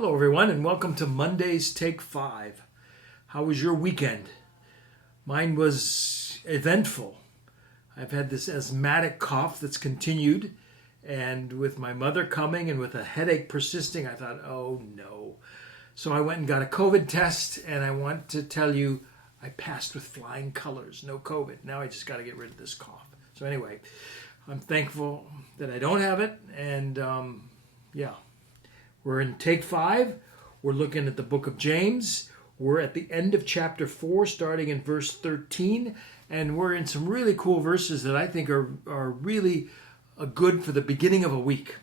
Hello, everyone, and welcome to Monday's Take 5. How was your weekend? Mine was eventful. I've had this asthmatic cough that's continued, and with my mother coming and with a headache persisting, I thought, oh no. So I went and got a COVID test, and I want to tell you I passed with flying colors, no COVID. Now I just got to get rid of this cough. So anyway, I'm thankful that I don't have it, and yeah. We're in Take 5. We're looking at the book of James. We're at the end of chapter 4, starting in verse 13. And we're in some really cool verses that I think are really good for the beginning of a week.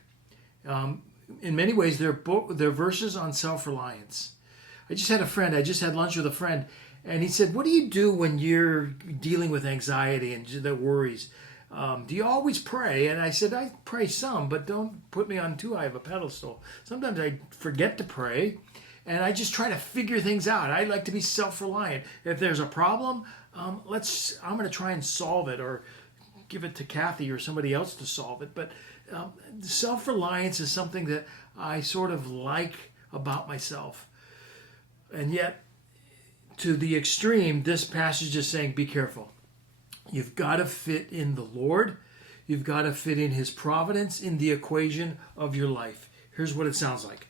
In many ways, they're verses on self-reliance. I just had lunch with a friend, and he said, what do you do when you're dealing with anxiety and the worries? Do you always pray? And I said, I pray some, but don't put me on too high of a pedestal. Sometimes I forget to pray, and I just try to figure things out. I like to be self-reliant. If there's a problem, I'm going to try and solve it, or give it to Kathy or somebody else to solve it. But self-reliance is something that I sort of like about myself. And yet, to the extreme, this passage is saying, be careful. You've got to fit in the Lord. You've got to fit in His providence in the equation of your life. Here's what it sounds like.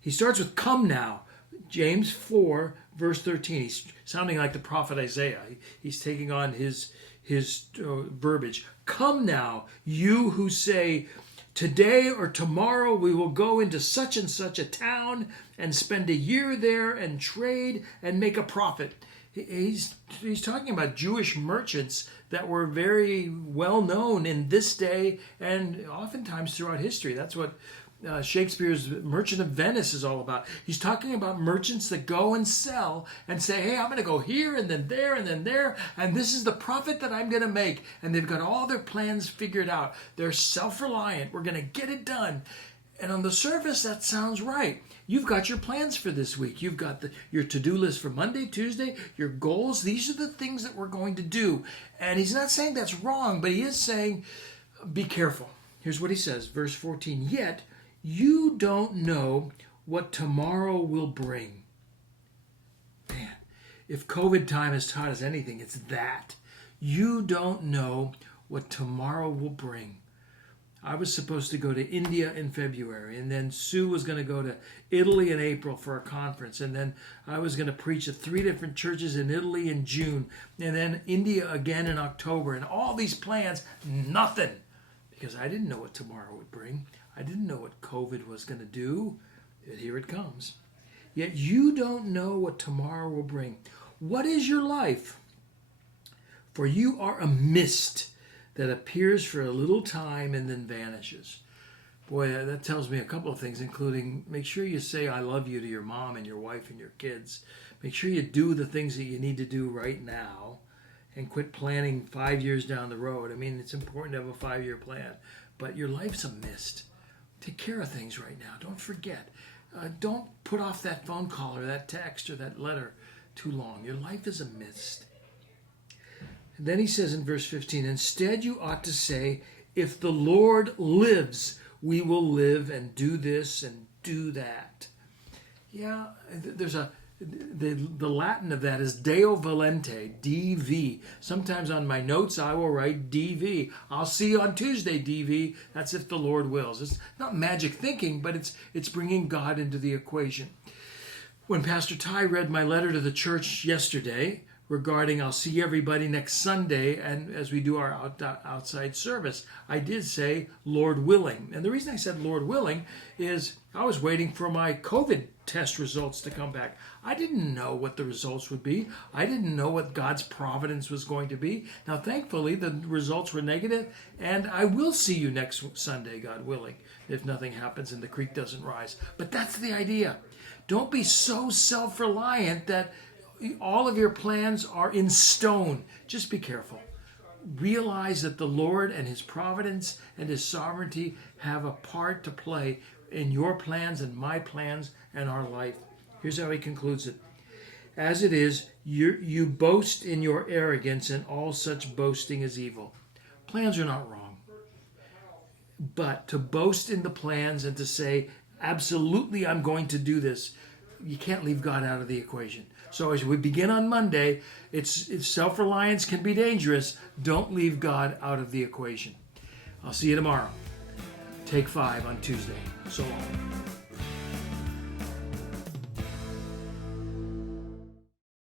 He starts with, come now. James 4, verse 13. He's sounding like the prophet Isaiah. He's taking on his verbiage. Come now, you who say, today or tomorrow we will go into such and such a town and spend a year there and trade and make a profit. He's talking about Jewish merchants that were very well known in this day and oftentimes throughout history. That's what Shakespeare's Merchant of Venice is all about. He's talking about merchants that go and sell and say, hey, I'm going to go here and then there and then there, and this is the profit that I'm going to make. And they've got all their plans figured out. They're self-reliant. We're going to get it done. And on the surface, that sounds right. You've got your plans for this week. You've got your to-do list for Monday, Tuesday, your goals. These are the things that we're going to do. And he's not saying that's wrong, but he is saying, be careful. Here's what he says, verse 14. Yet you don't know what tomorrow will bring. Man, if COVID time has taught us anything, it's that. You don't know what tomorrow will bring. I was supposed to go to India in February, and then Sue was going to go to Italy in April for a conference, and then I was going to preach at 3 different churches in Italy in June, and then India again in October, and all these plans, nothing, because I didn't know what tomorrow would bring. I didn't know what COVID was going to do, and here it comes. Yet you don't know what tomorrow will bring. What is your life? For you are a mist that appears for a little time and then vanishes. Boy, that tells me a couple of things, including make sure you say I love you to your mom and your wife and your kids. Make sure you do the things that you need to do right now and quit planning 5 years down the road. I mean, it's important to have a 5-year plan, but your life's a mist. Take care of things right now. Don't forget. Don't put off that phone call or that text or that letter too long. Your life is a mist. And then he says in verse 15, instead you ought to say, if the Lord lives, we will live and do this and do that. Yeah, there's the Latin of that is Deo volente, DV. Sometimes on my notes I will write DV. I'll see you on Tuesday, DV. That's if the Lord wills. It's not magic thinking, but it's bringing God into the equation. When Pastor Ty read my letter to the church yesterday, regarding I'll see everybody next Sunday and as we do our outside service, I did say Lord willing. And the reason I said Lord willing is I was waiting for my COVID test results to come back. I didn't know what the results would be. I didn't know what God's providence was going to be. Now, thankfully, the results were negative, and I will see you next Sunday, God willing, if nothing happens and the creek doesn't rise. But that's the idea. Don't be so self-reliant that all of your plans are in stone. Just be careful. Realize that the Lord and His providence and His sovereignty have a part to play in your plans and my plans and our life. Here's how he concludes it. As it is, you boast in your arrogance, and all such boasting is evil. Plans are not wrong. But to boast in the plans and to say, absolutely I'm going to do this. You can't leave God out of the equation. So as we begin on Monday, it's self-reliance can be dangerous. Don't leave God out of the equation. I'll see you tomorrow. Take 5 on Tuesday. So long.